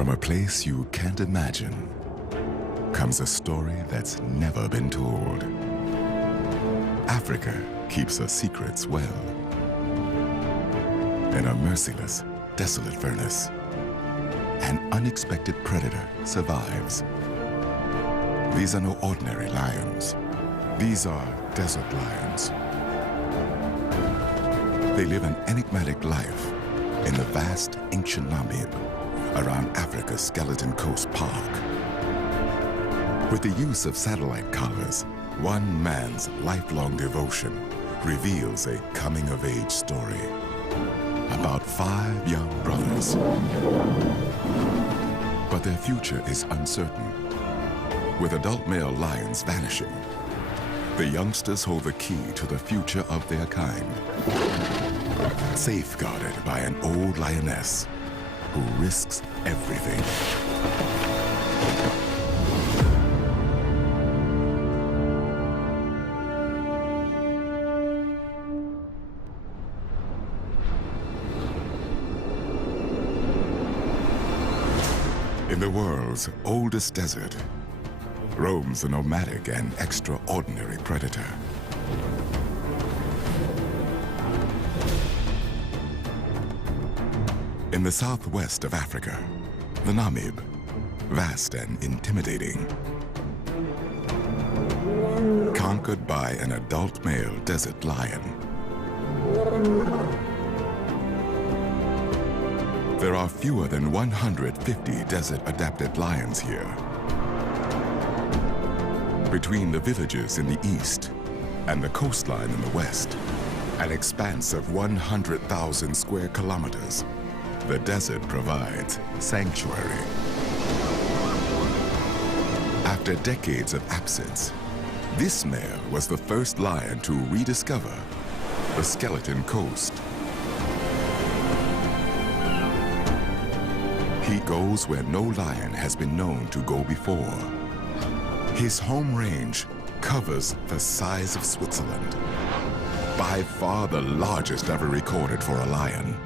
From a place you can't imagine comes a story that's never been told. Africa keeps her secrets well. In a merciless, desolate furnace, an unexpected predator survives. These are no ordinary lions. These are desert lions. They live an enigmatic life in the vast ancient Namib, around Africa's Skeleton Coast Park. With the use of satellite collars, one man's lifelong devotion reveals a coming-of-age story about 5 young brothers. But their future is uncertain. With adult male lions vanishing, the youngsters hold the key to the future of their kind, safeguarded by an old lioness who risks everything. In the world's oldest desert, roams a nomadic and extraordinary predator. In the southwest of Africa, the Namib, vast and intimidating, conquered by an adult male desert lion. There are fewer than 150 desert-adapted lions here. Between the villages in the east and the coastline in the west, an expanse of 100,000 square kilometers, the desert provides sanctuary. After decades of absence, this male was the first lion to rediscover the Skeleton Coast. He goes where no lion has been known to go before. His home range covers the size of Switzerland, by far the largest ever recorded for a lion.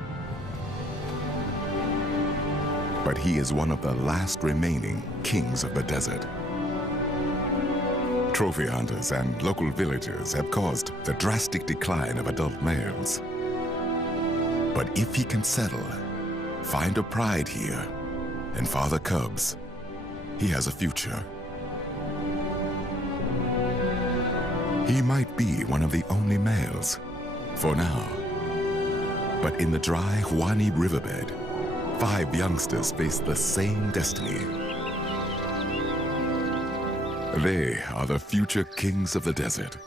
But he is one of the last remaining kings of the desert. Trophy hunters and local villagers have caused the drastic decline of adult males. But if he can settle, find a pride here, and father cubs, he has a future. He might be one of the only males, for now. But in the dry Huani riverbed, 5 youngsters face the same destiny. They are the future kings of the desert.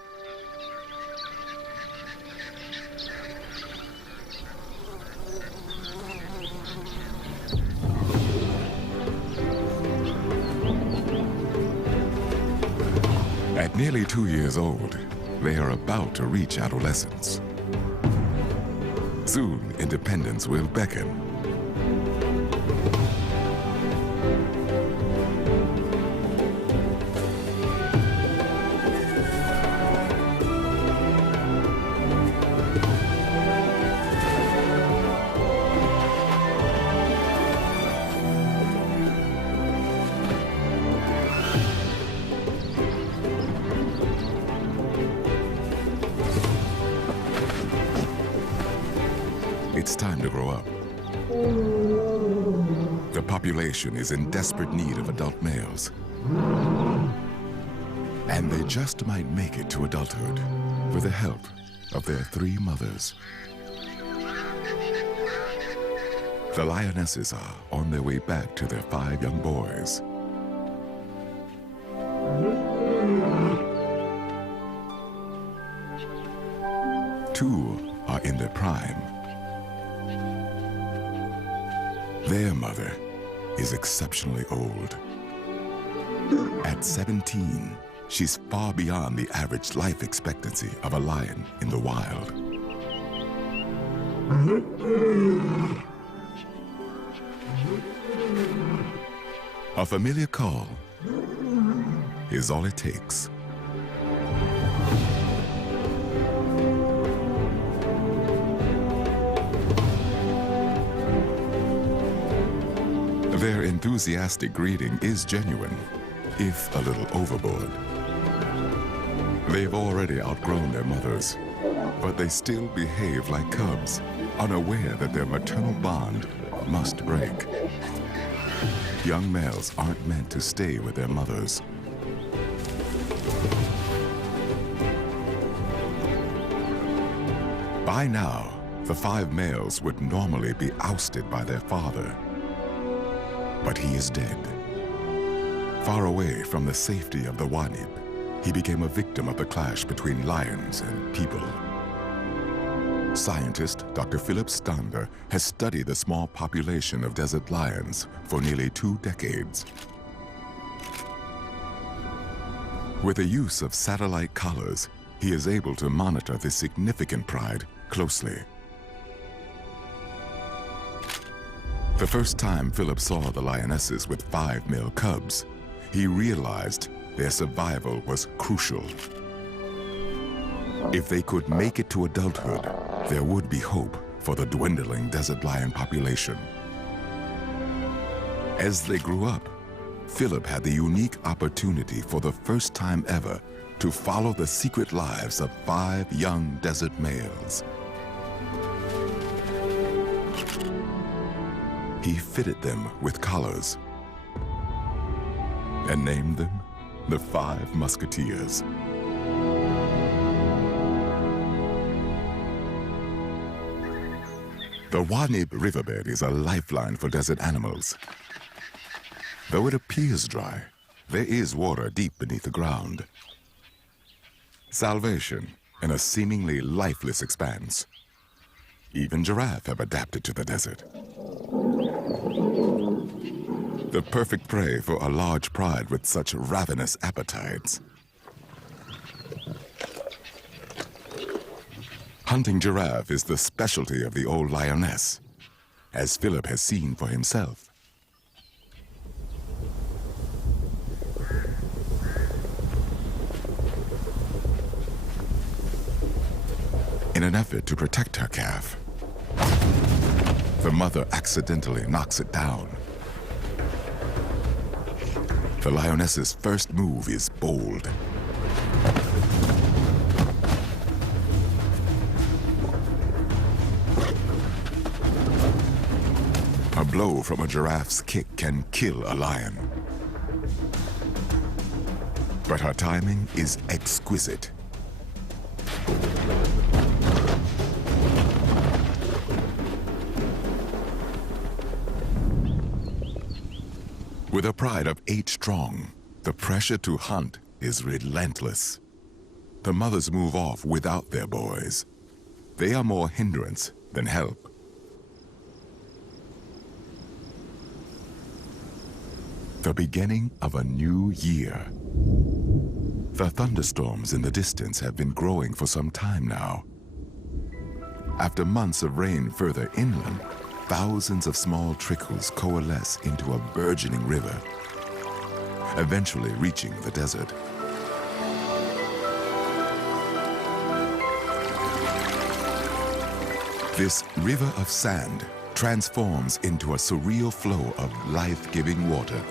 At nearly 2 years old, they are about to reach adolescence. Soon, independence will beckon. It's time to grow up. The population is in desperate need of adult males. And they just might make it to adulthood with the help of their 3 mothers. The lionesses are on their way back to their 5 young boys. Two are in their prime. Their mother is exceptionally old. At 17, she's far beyond the average life expectancy of a lion in the wild. A familiar call is all it takes. Their enthusiastic greeting is genuine, if a little overboard. They've already outgrown their mothers, but they still behave like cubs, unaware that their maternal bond must break. Young males aren't meant to stay with their mothers. By now, the 5 males would normally be ousted by their father. But he is dead. Far away from the safety of the Wanib, he became a victim of the clash between lions and people. Scientist Dr. Philip Stander has studied the small population of desert lions for nearly 2 decades. With the use of satellite collars, he is able to monitor this significant pride closely. The first time Philip saw the lionesses with 5 male cubs, he realized their survival was crucial. If they could make it to adulthood, there would be hope for the dwindling desert lion population. As they grew up, Philip had the unique opportunity for the first time ever to follow the secret lives of 5 young desert males. He fitted them with collars and named them the 5 Musketeers. The Wanib riverbed is a lifeline for desert animals. Though it appears dry, there is water deep beneath the ground. Salvation in a seemingly lifeless expanse. Even giraffe have adapted to the desert. The perfect prey for a large pride with such ravenous appetites. Hunting giraffe is the specialty of the old lioness, as Philip has seen for himself. In an effort to protect her calf, the mother accidentally knocks it down. The lioness's first move is bold. A blow from a giraffe's kick can kill a lion. But her timing is exquisite. With a pride of 8 strong, the pressure to hunt is relentless. The mothers move off without their boys. They are more hindrance than help. The beginning of a new year. The thunderstorms in the distance have been growing for some time now. After months of rain further inland, thousands of small trickles coalesce into a burgeoning river, eventually reaching the desert. This river of sand transforms into a surreal flow of life-giving water.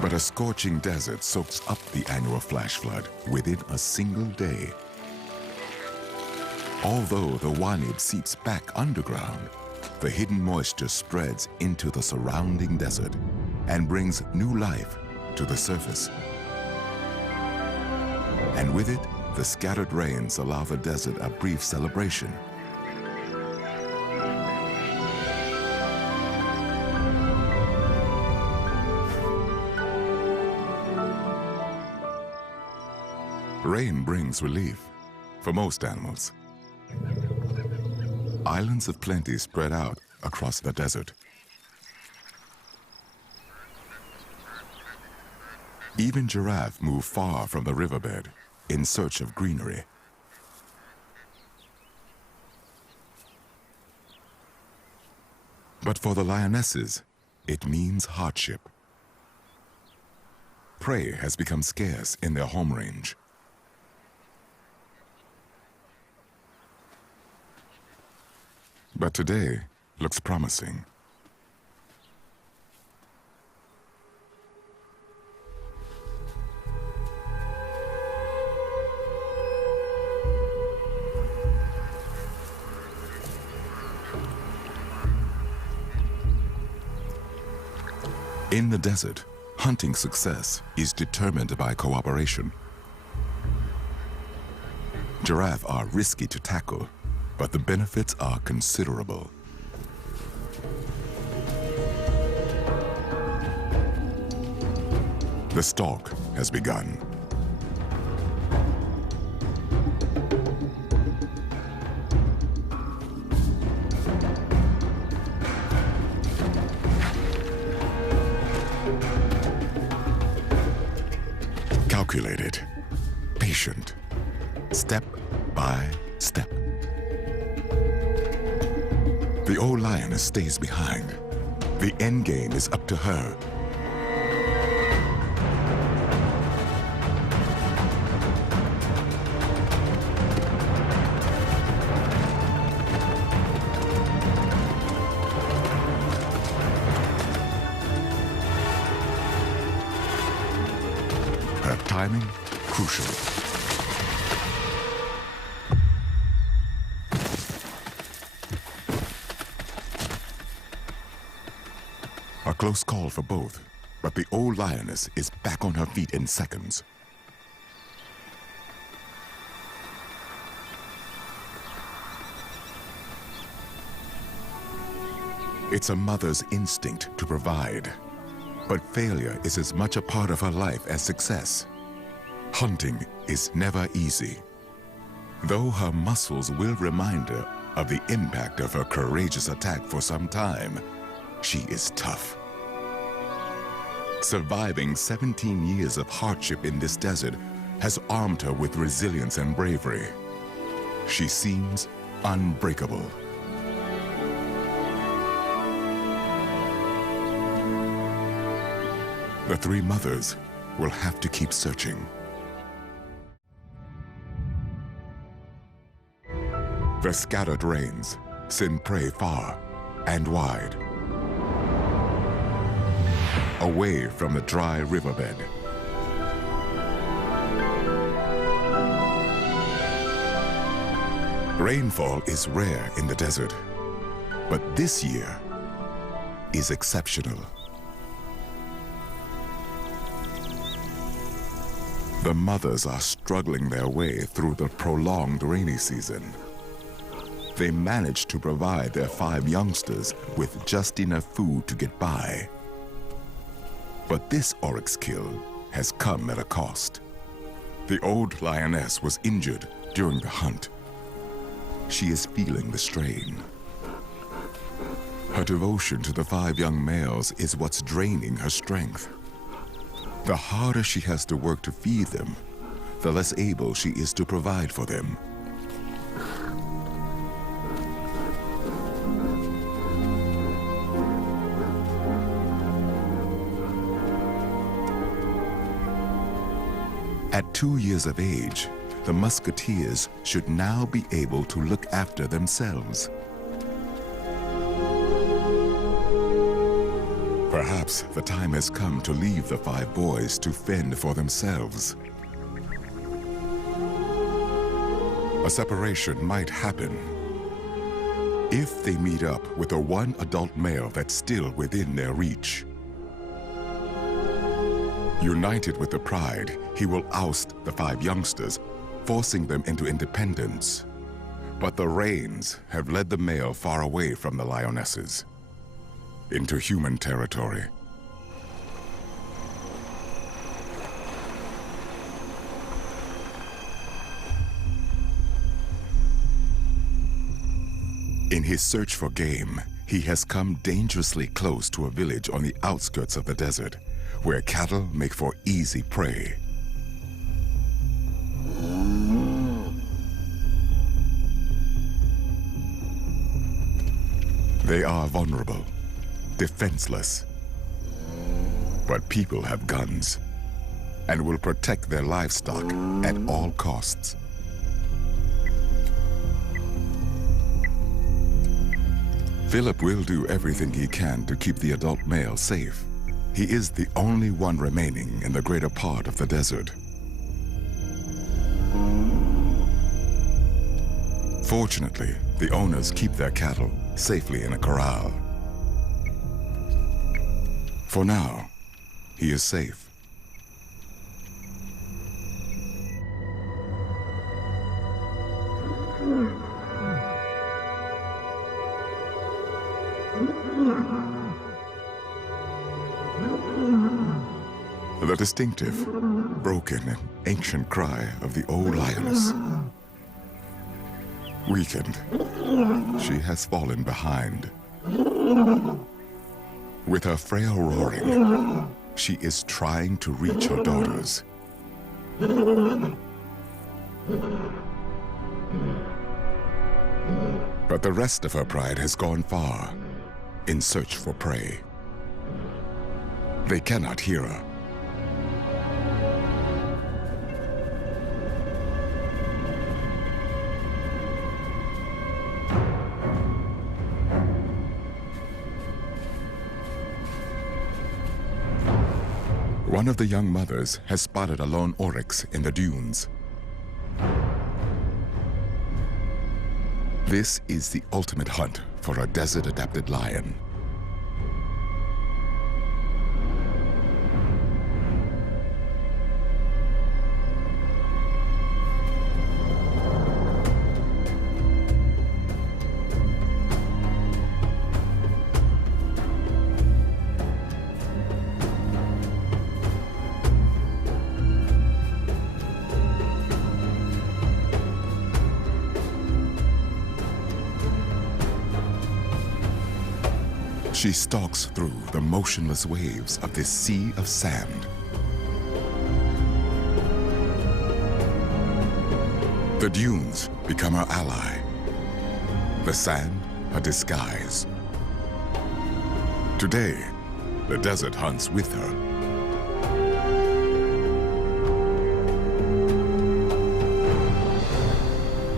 But a scorching desert soaks up the annual flash flood within a single day. Although the Wanib seeps back underground, the hidden moisture spreads into the surrounding desert and brings new life to the surface. And with it, the scattered rains allow the desert a brief celebration. Rain brings relief for most animals. islands of plenty spread out across the desert. Even giraffe move far from the riverbed in search of greenery. But for the lionesses, it means hardship. Prey has become scarce in their home range. But today looks promising. In the desert, hunting success is determined by cooperation. Giraffe are risky to tackle, but the benefits are considerable. The stalk has begun. Calculated, patient, step by step. The old lioness stays behind. The end game is up to her. Her timing, crucial. A close call for both, but the old lioness is back on her feet in seconds. It's a mother's instinct to provide, but failure is as much a part of her life as success. Hunting is never easy, though her muscles will remind her of the impact of her courageous attack for some time. She is tough. Surviving 17 years of hardship in this desert has armed her with resilience and bravery. She seems unbreakable. The three mothers will have to keep searching. The scattered rains send prey far and wide, away from the dry riverbed. Rainfall is rare in the desert, but this year is exceptional. The mothers are struggling their way through the prolonged rainy season. They managed to provide their 5 youngsters with just enough food to get by. But this oryx kill has come at a cost. The old lioness was injured during the hunt. She is feeling the strain. Her devotion to the 5 young males is what's draining her strength. The harder she has to work to feed them, the less able she is to provide for them. At 2 years of age, the musketeers should now be able to look after themselves. Perhaps the time has come to leave the 5 boys to fend for themselves. A separation might happen if they meet up with the one adult male that's still within their reach. United with the pride, he will oust the 5 youngsters, forcing them into independence. But the rains have led the male far away from the lionesses, into human territory. In his search for game, he has come dangerously close to a village on the outskirts of the desert, where cattle make for easy prey. They are vulnerable, defenseless. But people have guns and will protect their livestock at all costs. Philip will do everything he can to keep the adult male safe. He is the only one remaining in the greater part of the desert. Fortunately, the owners keep their cattle safely in a corral. For now, he is safe. The distinctive, broken and ancient cry of the old lioness. Weakened, she has fallen behind. With her frail roaring, she is trying to reach her daughters. But the rest of her pride has gone far in search for prey. They cannot hear her. One of the young mothers has spotted a lone oryx in the dunes. This is the ultimate hunt for a desert-adapted lion. She stalks through the motionless waves of this sea of sand. The dunes become her ally. The sand, a disguise. Today, the desert hunts with her.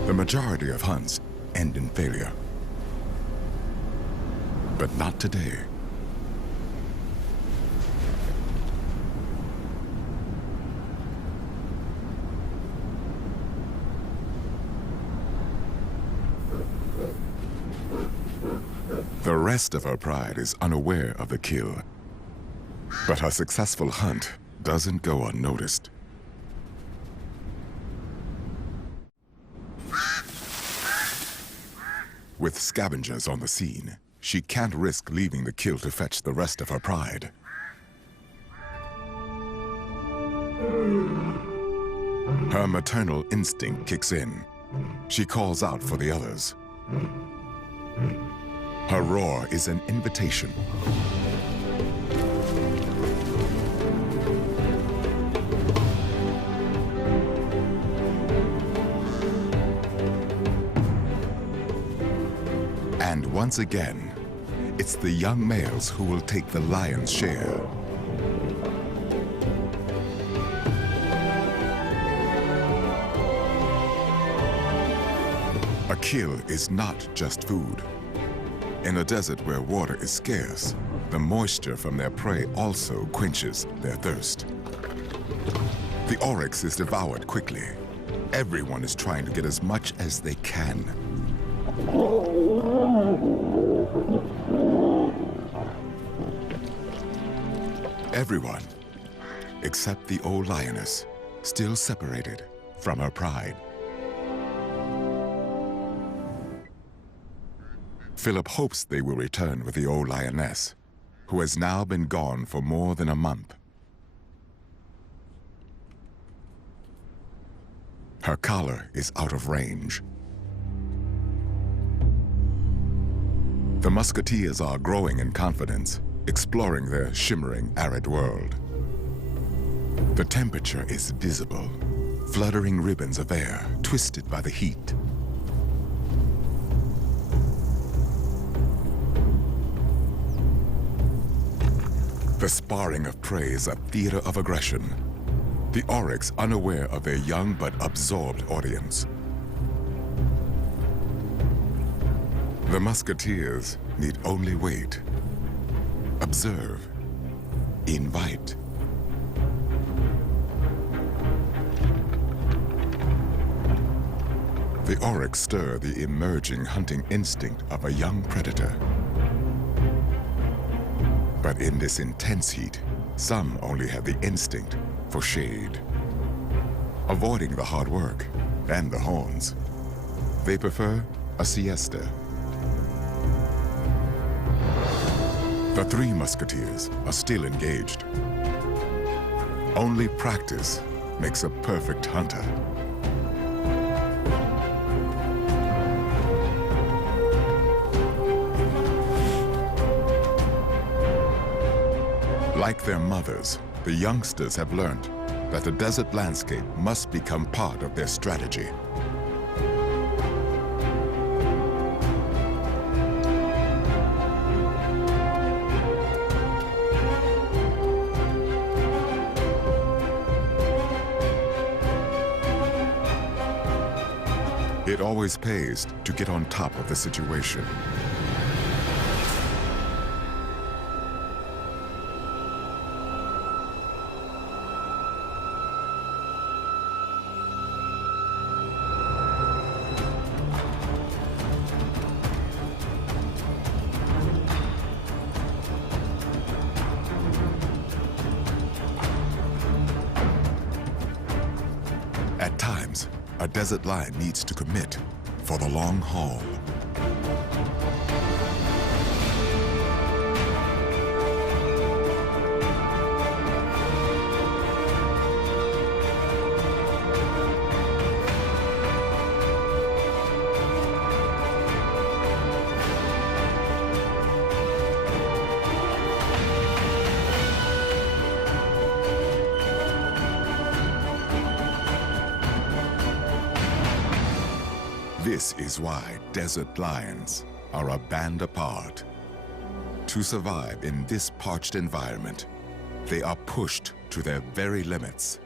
The majority of hunts end in failure. But not today. The rest of her pride is unaware of the kill. But her successful hunt doesn't go unnoticed. With scavengers on the scene, she can't risk leaving the kill to fetch the rest of her pride. Her maternal instinct kicks in. She calls out for the others. Her roar is an invitation. And once again, it's the young males who will take the lion's share. A kill is not just food. In a desert where water is scarce, the moisture from their prey also quenches their thirst. The oryx is devoured quickly. Everyone is trying to get as much as they can. Everyone, except the old lioness, still separated from her pride. Philip hopes they will return with the old lioness, who has now been gone for more than a month. Her collar is out of range. The musketeers are growing in confidence, exploring their shimmering, arid world. The temperature is visible, fluttering ribbons of air twisted by the heat. The sparring of prey is a theater of aggression. The oryx unaware of their young but absorbed audience. The musketeers need only wait, observe, invite. The oryx stir the emerging hunting instinct of a young predator. But in this intense heat, some only have the instinct for shade. Avoiding the hard work and the horns, they prefer a siesta. The three musketeers are still engaged. Only practice makes a perfect hunter. Like their mothers, the youngsters have learned that the desert landscape must become part of their strategy. It always pays to get on top of the situation. At times, a desert lion needs to commit for the long haul. This is why desert lions are a band apart. To survive in this parched environment, they are pushed to their very limits.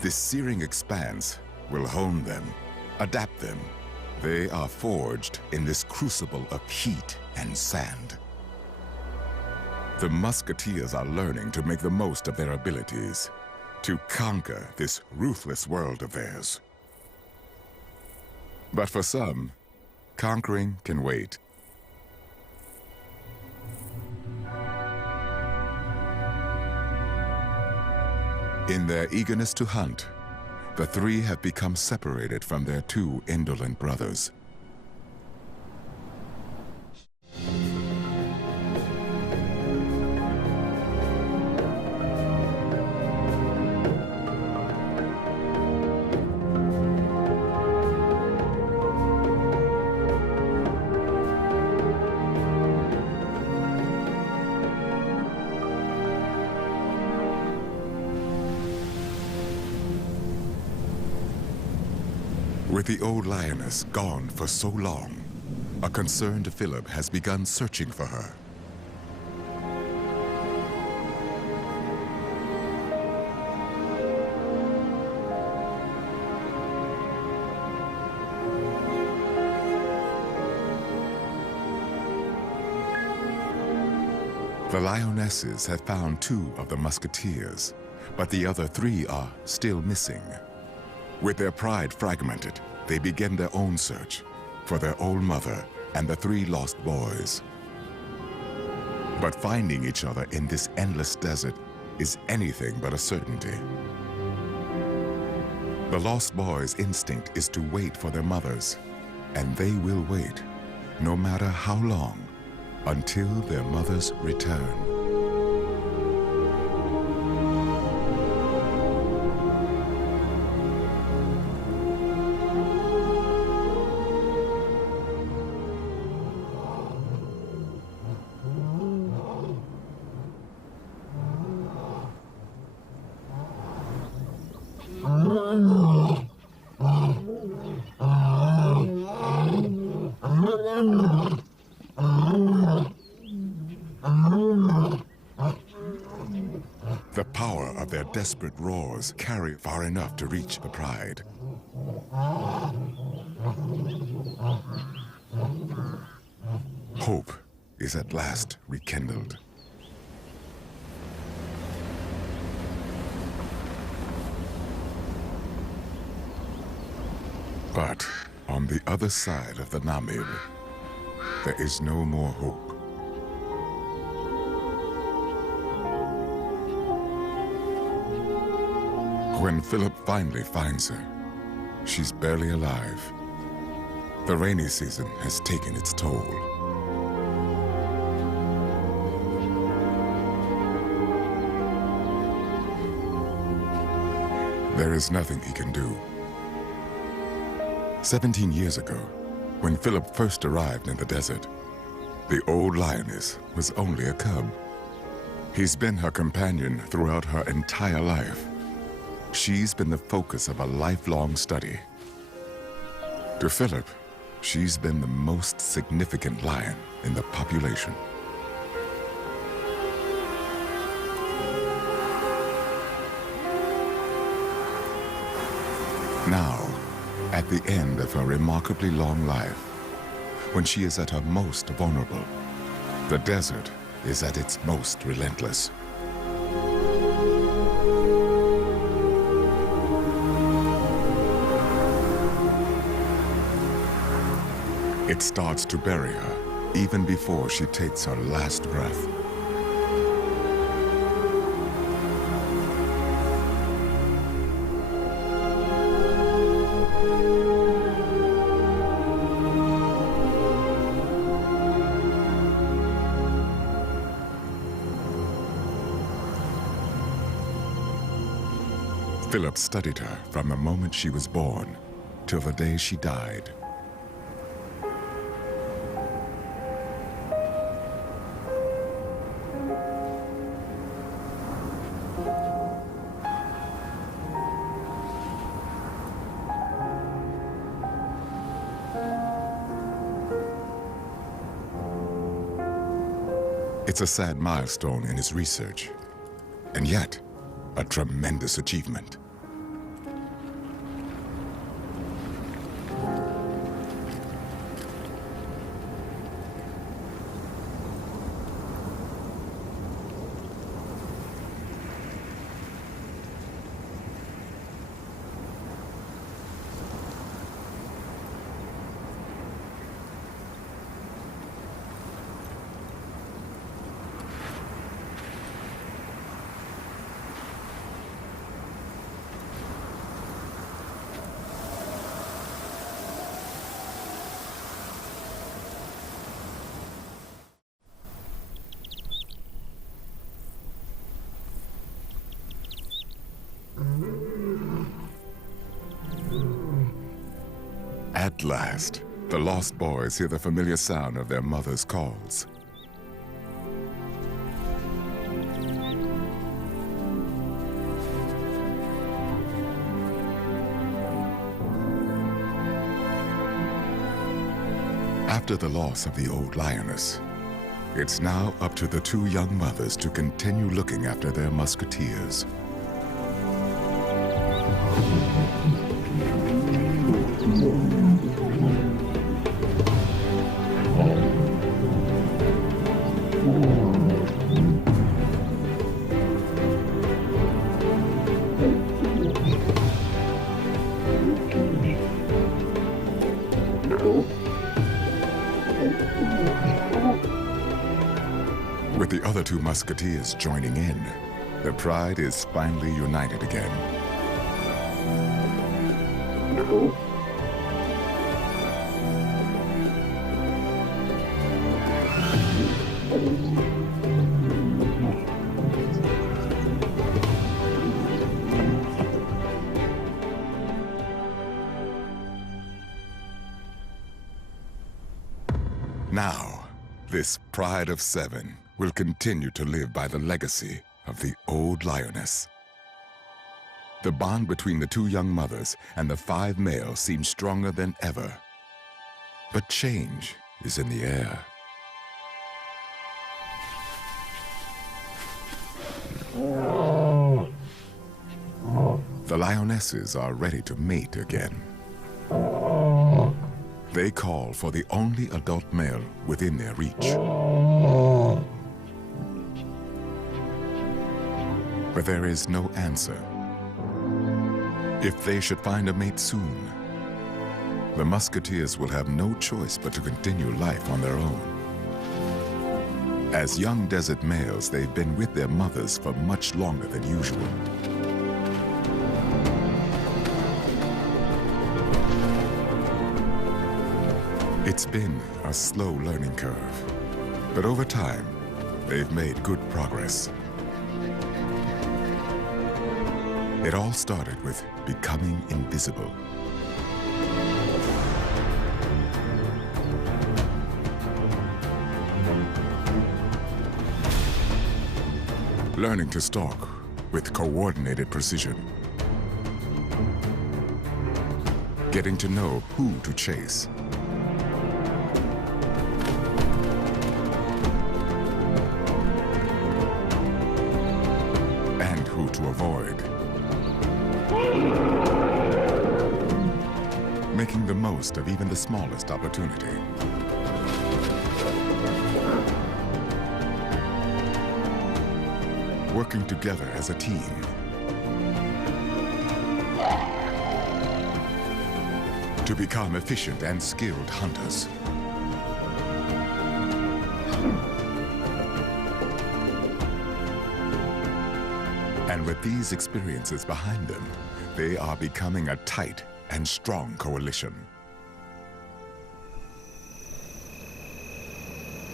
This searing expanse will hone them, adapt them. They are forged in this crucible of heat and sand. The musketeers are learning to make the most of their abilities, to conquer this ruthless world of theirs. But for some, conquering can wait. In their eagerness to hunt, the three have become separated from their two indolent brothers. With the old lioness gone for so long, a concerned Philip has begun searching for her. The lionesses have found two of the musketeers, but the other three are still missing. With their pride fragmented, they begin their own search for their old mother and the three lost boys. But finding each other in this endless desert is anything but a certainty. The lost boys' instinct is to wait for their mothers, and they will wait, no matter how long, until their mothers return. The power of their desperate roars carry far enough to reach the pride. Hope is at last rekindled. But on the other side of the Namib, there is no more hope. When Philip finally finds her, she's barely alive. The rainy season has taken its toll. There is nothing he can do. 17 years ago, when Philip first arrived in the desert, the old lioness was only a cub. He's been her companion throughout her entire life. She's been the focus of a lifelong study. To Philip, she's been the most significant lion in the population. Now, at the end of her remarkably long life, when she is at her most vulnerable, the desert is at its most relentless. It starts to bury her even before she takes her last breath. Philip studied her from the moment she was born till the day she died. It's a sad milestone in his research, and yet a tremendous achievement. At last, the lost boys hear the familiar sound of their mother's calls. After the loss of the old lioness, it's now up to the two young mothers to continue looking after their musketeers. With the other two musketeers joining in, the pride is finally united again. Now, this pride of seven will continue to live by the legacy of the old lioness. The bond between the two young mothers and the five males seems stronger than ever. But change is in the air. The lionesses are ready to mate again. They call for the only adult male within their reach. But there is no answer. If they should find a mate soon, the musketeers will have no choice but to continue life on their own. As young desert males, they've been with their mothers for much longer than usual. It's been a slow learning curve, but over time, they've made good progress. It all started with becoming invisible. Learning to stalk with coordinated precision. Getting to know who to chase. And who to avoid. Making the most of even the smallest opportunity. Working together as a team. To become efficient and skilled hunters. And with these experiences behind them, they are becoming a tight and strong coalition.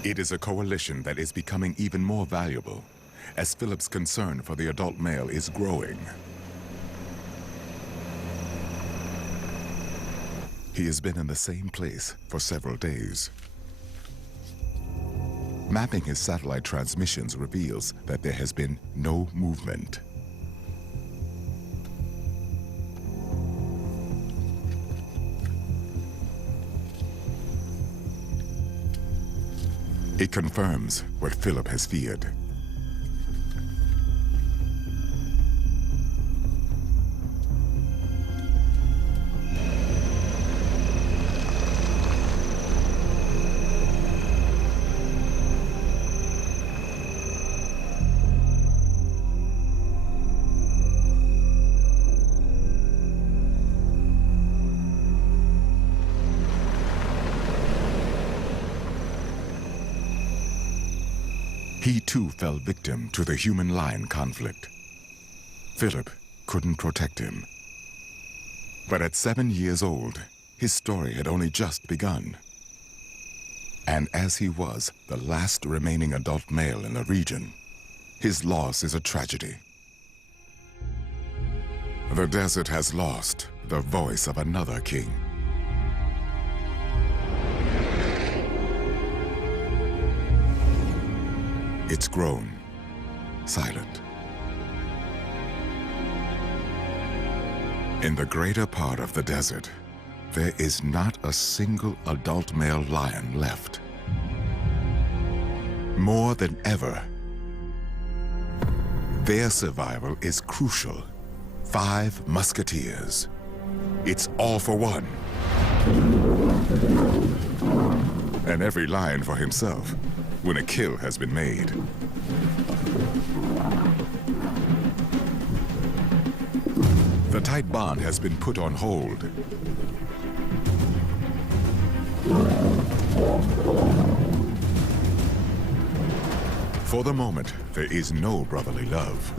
It is a coalition that is becoming even more valuable as Philip's concern for the adult male is growing. He has been in the same place for several days. Mapping his satellite transmissions reveals that there has been no movement. It confirms what Philip has feared. He too fell victim to the human-lion conflict. Philip couldn't protect him. But at 7 years old, his story had only just begun. And as he was the last remaining adult male in the region, his loss is a tragedy. The desert has lost the voice of another king. It's grown silent. In the greater part of the desert, there is not a single adult male lion left. More than ever, their survival is crucial. 5 musketeers. It's all for one. And every lion for himself when a kill has been made. The tight bond has been put on hold. For the moment, there is no brotherly love.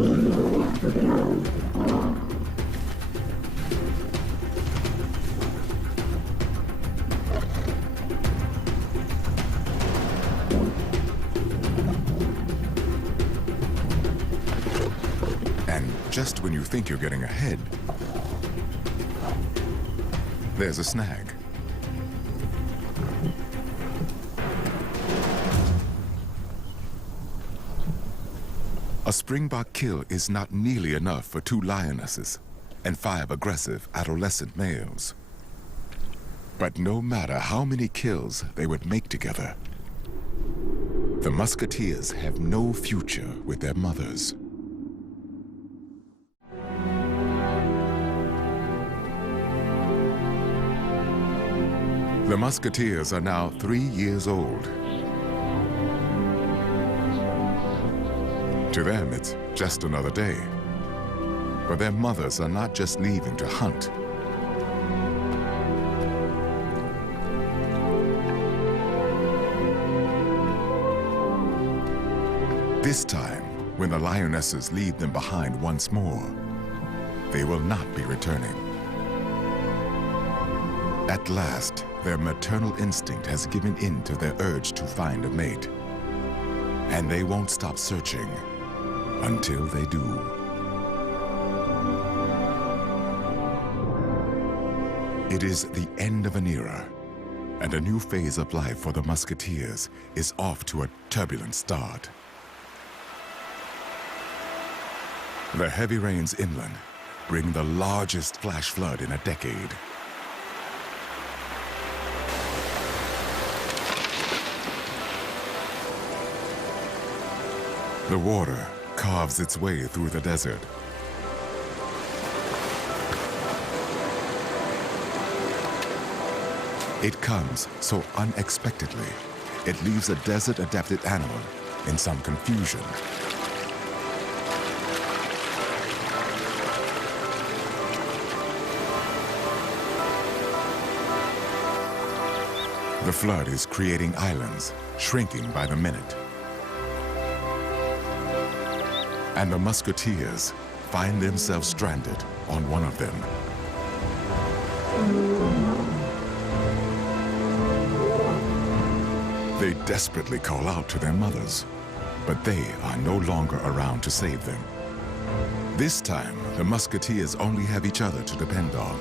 Just when you think you're getting ahead, there's a snag. A springbok kill is not nearly enough for 2 lionesses and 5 aggressive adolescent males. But no matter how many kills they would make together, the musketeers have no future with their mothers. The musketeers are now 3 years old. To them, it's just another day. But their mothers are not just leaving to hunt. This time, when the lionesses leave them behind once more, they will not be returning. At last, their maternal instinct has given in to their urge to find a mate. And they won't stop searching until they do. It is the end of an era, and a new phase of life for the musketeers is off to a turbulent start. The heavy rains inland bring the largest flash flood in a decade. The water carves its way through the desert. It comes so unexpectedly, it leaves a desert-adapted animal in some confusion. The flood is creating islands, shrinking by the minute. And the musketeers find themselves stranded on one of them. They desperately call out to their mothers, but they are no longer around to save them. This time, the musketeers only have each other to depend on.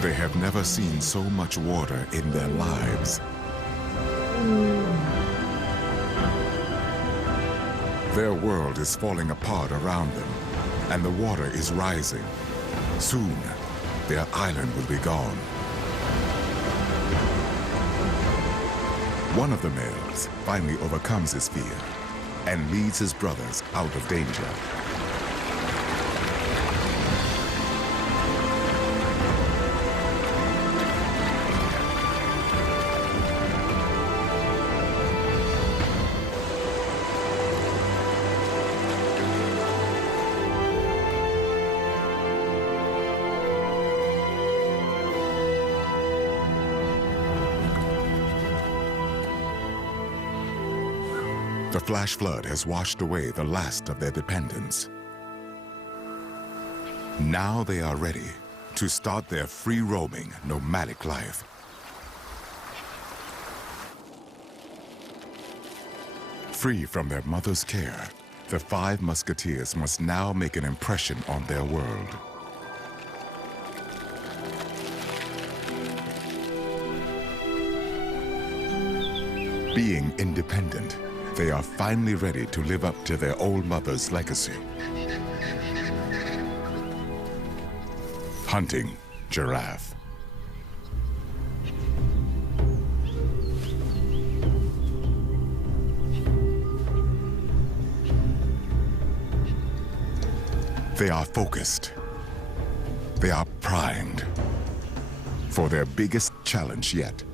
They have never seen so much water in their lives. Their world is falling apart around them, and the water is rising. Soon, their island will be gone. One of the males finally overcomes his fear and leads his brothers out of danger. The flash flood has washed away the last of their dependents. Now they are ready to start their free-roaming, nomadic life. Free from their mother's care, the 5 musketeers must now make an impression on their world. Being independent, they are finally ready to live up to their old mother's legacy. Hunting giraffe. They are focused. They are primed for their biggest challenge yet.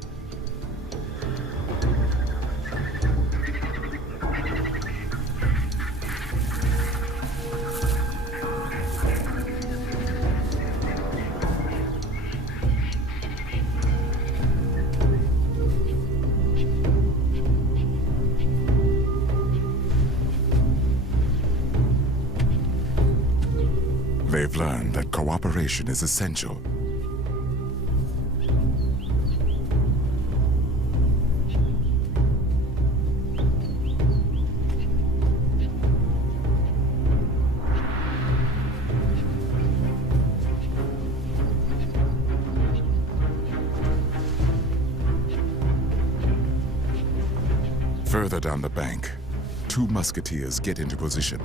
They've learned that cooperation is essential. Further down the bank, two musketeers get into position.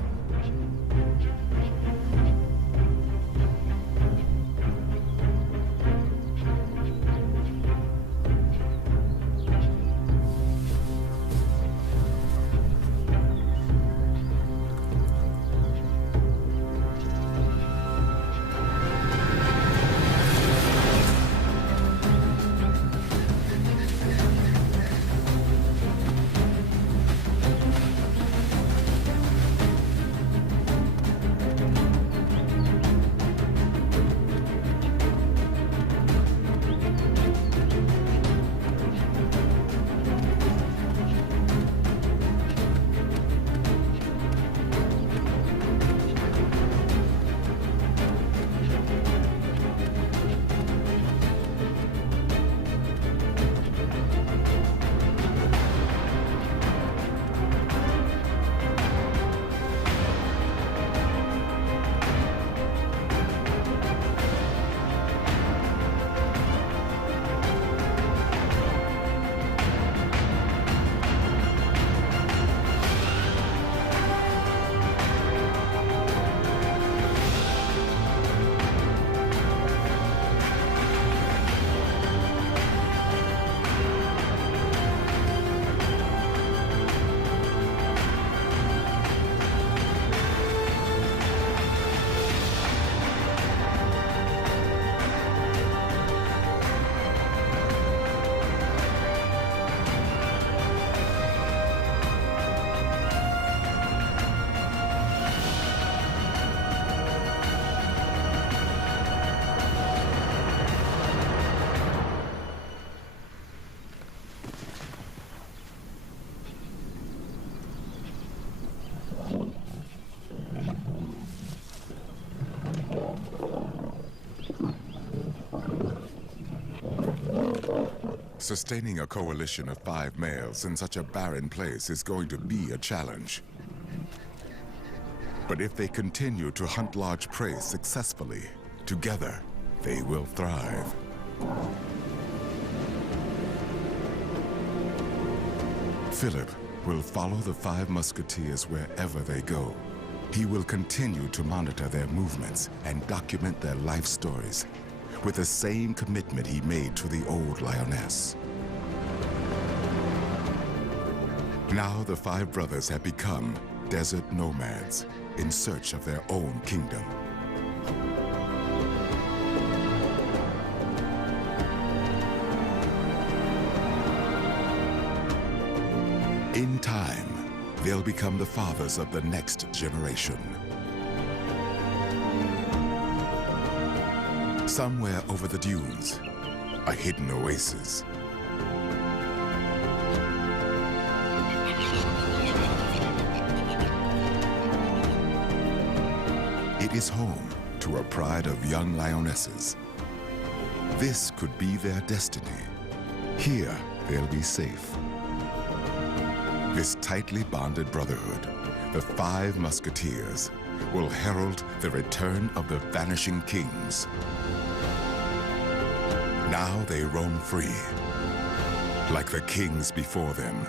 Sustaining a coalition of 5 males in such a barren place is going to be a challenge. But if they continue to hunt large prey successfully, together, they will thrive. Philip will follow the 5 musketeers wherever they go. He will continue to monitor their movements and document their life stories with the same commitment he made to the old lioness. Now the 5 brothers have become desert nomads in search of their own kingdom. In time, they'll become the fathers of the next generation. Somewhere over the dunes, a hidden oasis. It is home to a pride of young lionesses. This could be their destiny. Here, they'll be safe. This tightly bonded brotherhood, the 5 musketeers, will herald the return of the Vanishing Kings. Now they roam free, like the kings before them.